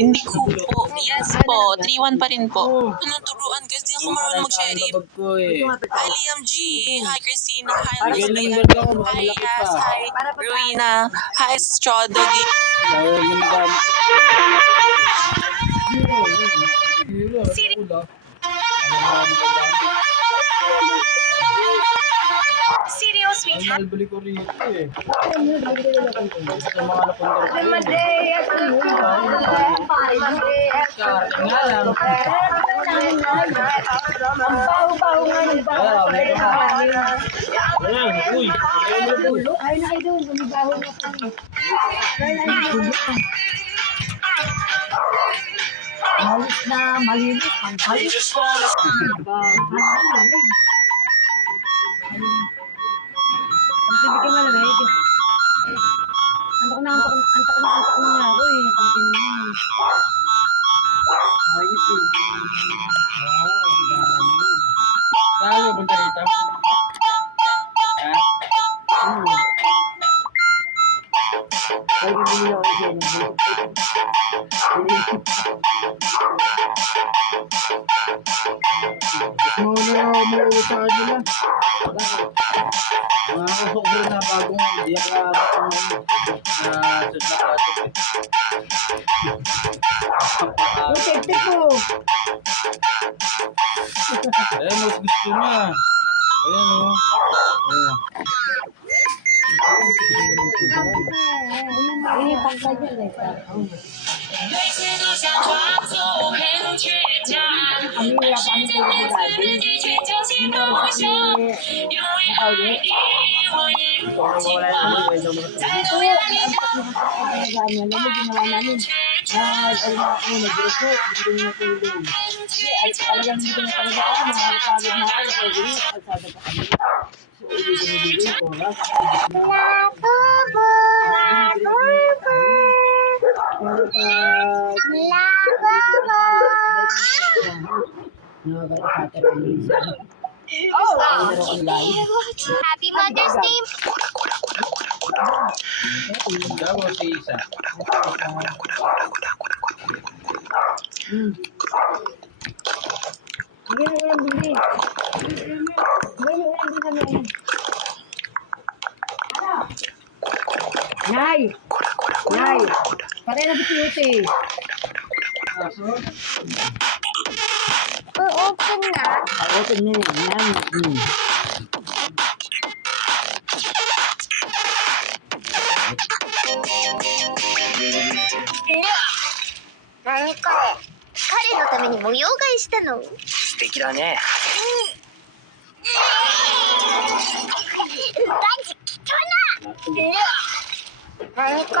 Hindi ko po. Yes po. 3-1 pa rin po. Tunuturuan kasi ako marunong mag-sheriff. Hi Liam G. Hi Christina. Hi Rosalina. Hi Yas. Hi Ruina. Hi Straw Doggy. Serious, sweetheart. Balik ko rin ito eh. Basta mga napundar ko nga lang. Ang baho-baho nga ng baho. Ayan, uy. Ay, na kayo doon. Bumibaho na kami. Malis na malinis. Ang palis. Bibigyan mo na ba? Antok na nga ako eh. Pangkin mo. Ayos eh. Saan mo punta rito? Ha? Ay, bibili ako siya. Mauna na ako mauwi sa kanila. Nakakasokro na bagong hindi ako nakakasok na sadlak kaso eh. Yung safety ko. Eh, mas gusto niya. Ayan o. Ay, pagka dyan eh. Kami wala pa kami Happy Mother's Day! Daw si Isa. Hindi na ulang bili. Hindi na ulang bili kami. Nay! Nay! Patay na si Cutie. Open na. Open na yan. Yan.何これ彼のために模様替えしたの素敵だね。マジ汚な何これ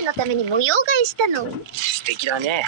彼のために模様替えしたの素敵だね。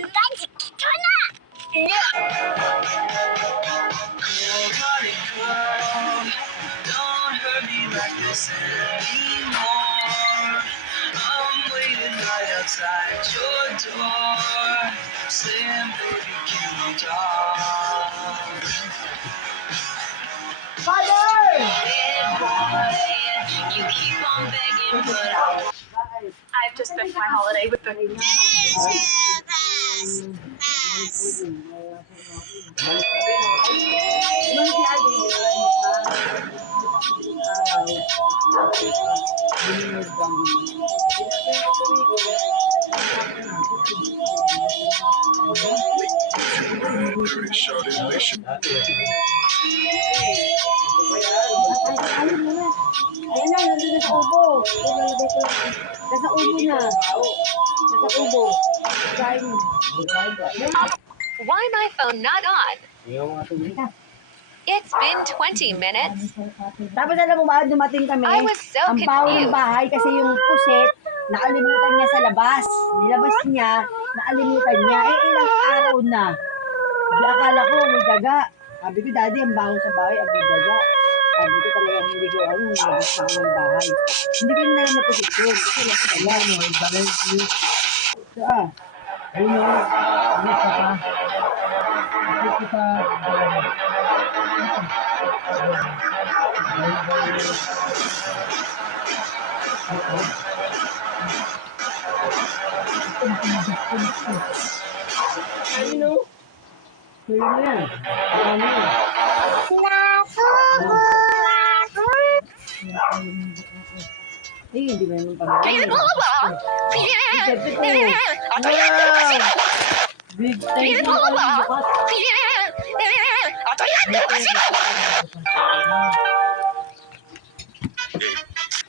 マジ汚I've just spent my holiday with the Ayun na, nandun na sa ubo. Ilalagay ko lang. Nasa ubo na. Nasa ubo. Kain mo. Why my phone not on? Ayaw mga tubig. It's been 20 minutes. Tapos alam mo ba, dumating kami, I was so ang baho ng confused. bahay kasi yung puset, nakalimutan niya sa labas. Nilabas niya, nakalimutan niya. Eh, ilang araw na. Di akala ko, may daga. Sabi ko, Daddy, ang baho sa bahay, ang may daga. Sabi ko talagang hindi ko alam, nilabas na ako ng bahay. Hindi ko na lang naposisyon kasi lang daga. Saan? Ayun o. Ano pa pa? Ito pa. Ayun o. Ayun na yan. Ano yan? Eh, hindi na naman pamilya. Big time na bukas.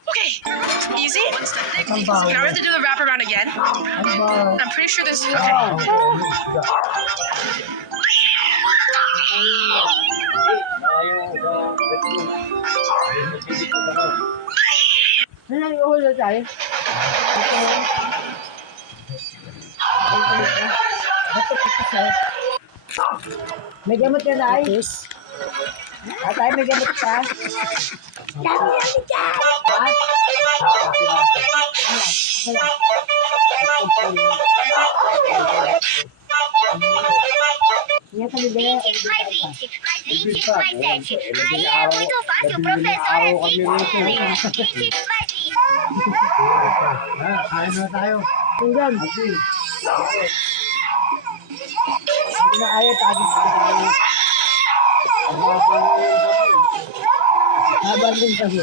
Okay, easy. Ang baho. Now we have to do the wraparound again. Ang baho. I'm pretty sure this is Ah, okay. Ano lang iuhulog tayo? May gamot ka na ay? At ay may gamot ka? Yan sa bibig. Ayer muito fácil, professora Zitzer. Kain na tayo. Tingnan. Hindi na ayaw tayo sa tayo. Habang din kasi.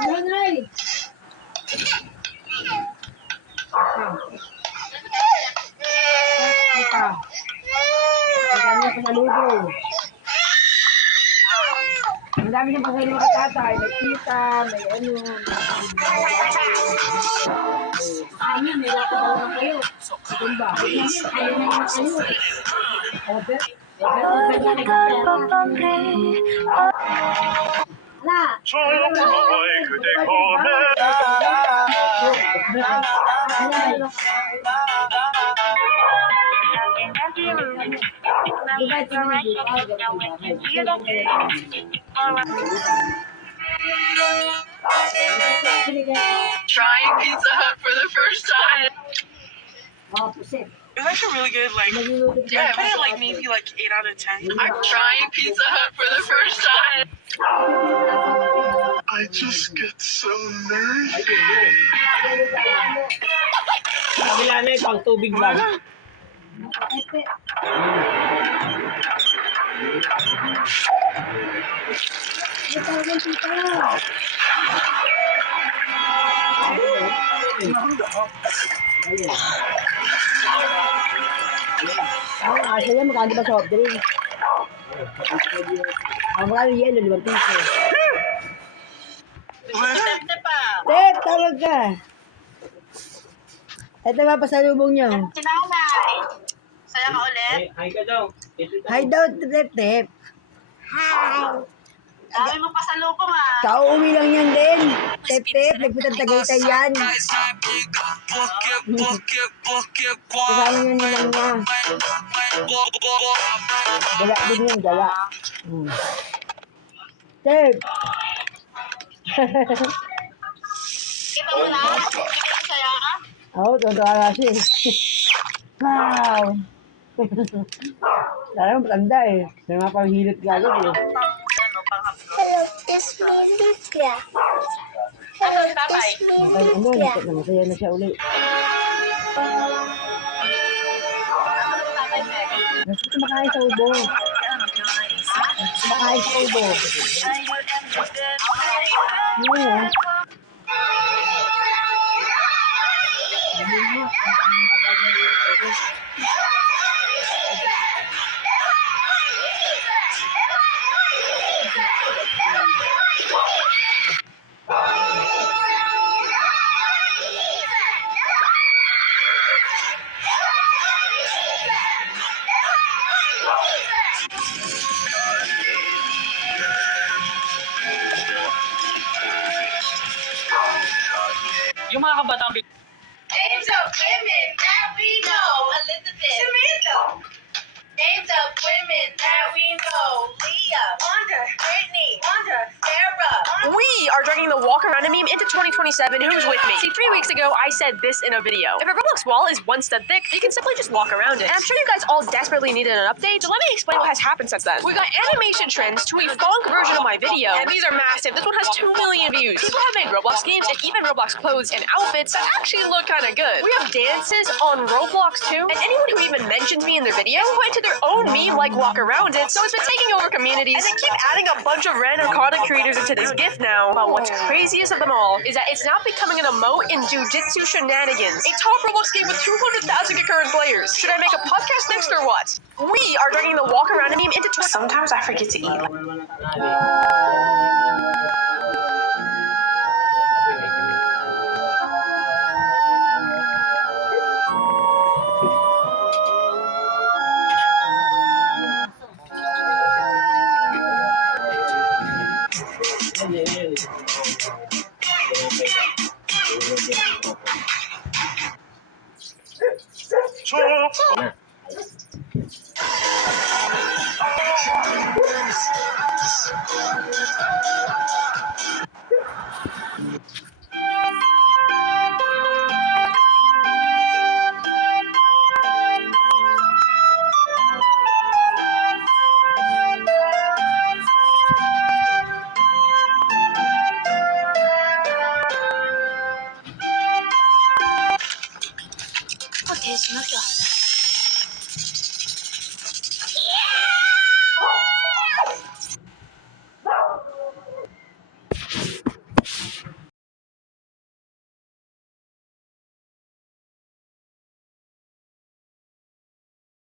Nanay! Ang dami ng pasalubong. Ang dami ng pasalubong kay tatay. May tita, may ano. Ano, may wala ka naman kayo. Ito ba? Ayaw na yung ano. Order? Wala. Trying Pizza Hut for the first time. Pusit. It's actually really good. Like, yeah, I put it like maybe like 8 out of 10. I'm trying Pizza Hut for the first time. I just get so nervous. Kabila na ito, ang tubig lang. Ang asa yan, magkano ba soft drink? Ang magkano yelo, 5 piso. Tep, tawag ka. Ito ba pasalubong nyo? Sinanay. Saya ka ulit. Hi ka daw. Hi daw, Tep. Dami mo pasalubong ah. Kauuwi lang yan din. Tep, nagpunta Tagaytay yan. Kasama yun lang niya. Gala din yun, gala. Tep. Kita mo na. Saya ka. Oo, tuntua kasi. Wow. Lalo matanda eh. May mga panghilit gagawin eh. Hello, it's me, Lucia. Hello, it's me, Ano, Lucia. masaya na siya uli. Gusto kumakain sa ubo. Kumakain sa ubo. Oo. yung mga kabatang Names of women that we know. Elizabeth. Samantha. Names of women that we know. Leah. Wanda. Brittany. Wanda. Sarah. We are dragging the walk around a meme into 2027. Who's with me? See, 3 weeks ago, I said this in a video. If a Roblox wall is 1 stud thick, you can simply just walk around it. And I'm sure you guys all desperately needed an update, so let me explain what has happened since then. We got animation trends to a funk version of my video, and these are massive. This one has 2 million views. People have made Roblox games and even Roblox clothes and outfits that actually look kind of good. We have dances on Roblox too, and anyone who even mentions me in their video went to their own meme like walk around it, so it's been taking over communities. And they keep adding a bunch of random content creators into this GIF now. But what's craziest of them all is that it's now becoming an emote in Jujutsu Shenanigans, a top Roblox game with 200,000 concurrent players. Should I make a podcast next or what? We are dragging the walk around a meme into Sometimes I forget to eat.